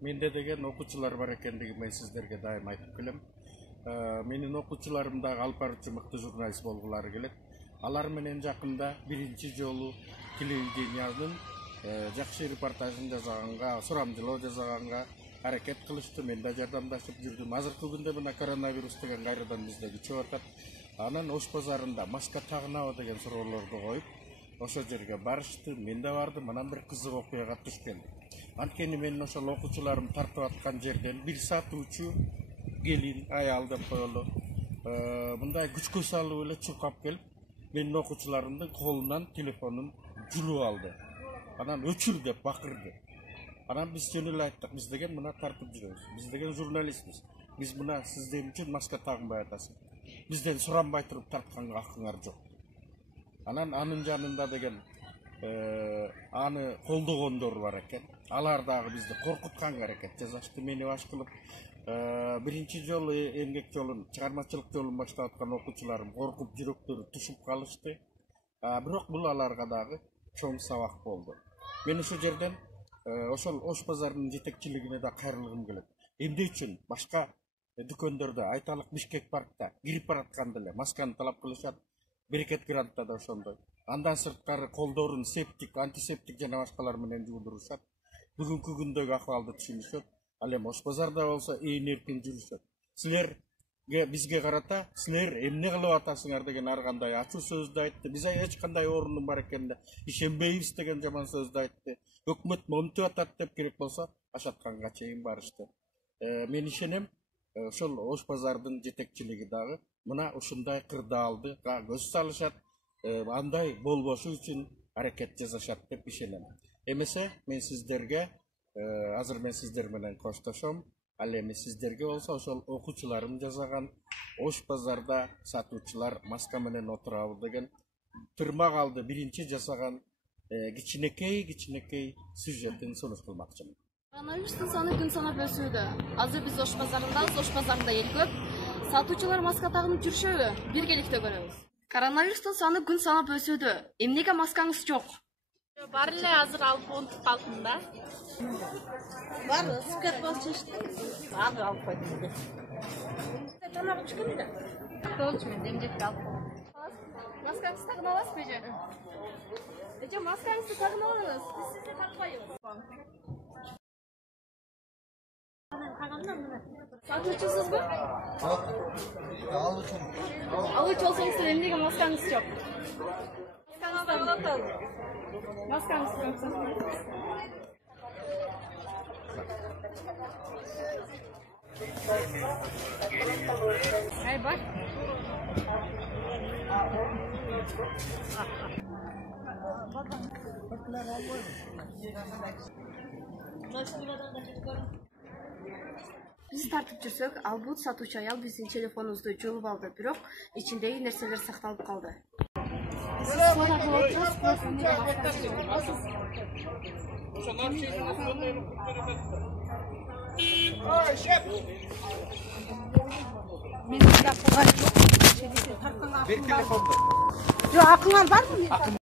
менде деген окуучулар бар экендигин мен сиздерге дайым айтып келем. Менин окуучуларым дагы алып баруучу мыкты журналист болгулары келет. Алар менен жакында биринчи жолу телевидениянын жакшы репортажын жасаганга, сурамжылоо жасаганга аракет кылышты. Мен да жардамдашып жүрдүм. Азыркы күндө мына коронавирус деген кайрадан бизде күчөп атат. Анан Ош базарында маска тагынабы деген суроолорду коюп, ошо жерге барышты. Мен да бардым. Анан бир кызык окуяга түшкөн. Анткени менин ошол окуучуларым тартып аткан жерден бир сатуучу келин аял деп коелу. Мындай күчкө салып эле чуркап келип, менин окуучуларымдын колунан телефонун жулуп алды. Анан өчүр деп бакырды. Анан биз жөн эле айттык, биз деген мына тартып жүрөбүз. Биз деген журналистпиз. Биз мына сиздер үчүн маска тагынбай атасыз. Бизден суранбай туруп тартканга акыңар жок. Анан анын жанында деген аны колдогондор бар экен. Алар дагы бизди коркутканга аракет жасашты. Мени баш кылып, биринчи жолу эмгек жолун, чыгармачылык жолун баштап аткан окуучуларым коркуп жүрөктөрү тушуп калышты. Бирок бул аларга дагы чоң сабак болду. Мен ошол жерден ошол Ош базарынын жетекчилигине да кайрылгым келет. Эмне үчүн башка дүкөндөрдө, айталык Бишкек паркта кирип баратканда эле масканы талап кылышат. Берекет грантта да ошондой. Андан сырткары колдорун септик, антисептик жана башкалар менен жуудурушат. Бүгүнкү күндөгү акыбалды түшүнүшөт. Ал эми Ош базарда болсо ээн эркин жүрүшөт. Силерге бизге карата силер эмне кылып атасыңар деген ар кандай ачуу сөздү айтты. Биз эч кандай орунун бар экенине ишенбейбиз деген жаман сөздү айтты. Өкмөт момтуп атат деп керек болсо ашатканга чейин барышты. Мен ишенем, ошол Ош базардын жетекчилиги дагы мына ушундай кырдаалдыга көз салышат, андай болбошу үчүн аракет жасашат деп ишенем. Эмесе мен сиздерге азыр мен сиздер менен коштошом. Ал эми сиздерге болсо ошол окуучуларым жасаган Ош базарда сатуучулар маска менен отурабы деген тырмак биринчи жасаган кичинекей сюжетин сунуш кылмакчымын. Коронавирустун саны күн санап өсүүдө. Азыр биз Ош базарындабыз. Ош базарында эл көп. Сатуучулар маска тагынып жүрүшөбү? Биргеликте көрөбүз. Коронавирустун саны күн санап өсүүдө. Эмнеге маскаңыз жок? Бар эле, азыр алып унутуп калдым да. Бар, скат болчу иште. Аны алып койдум. Тамак түшкөн да. Болчу мен демдеп алып. Маскаңызды тагын аласызбы эже? Эже, маскаңызды тагын алыңыз. Биз сизди тартпайбыз. Сатуучусузбу? Алуучу. Алуучу болсоңуз эмнеге маскаңыз жок? Маскаңызды жок. Ай бар. Биз тартып жүрсөк, ал бут сатуучу аял биздин телефонубузду жулуп алды, бирок ичиндеги нерселер сакталып калды. Bir telefonda. Жок, акыңар барбы?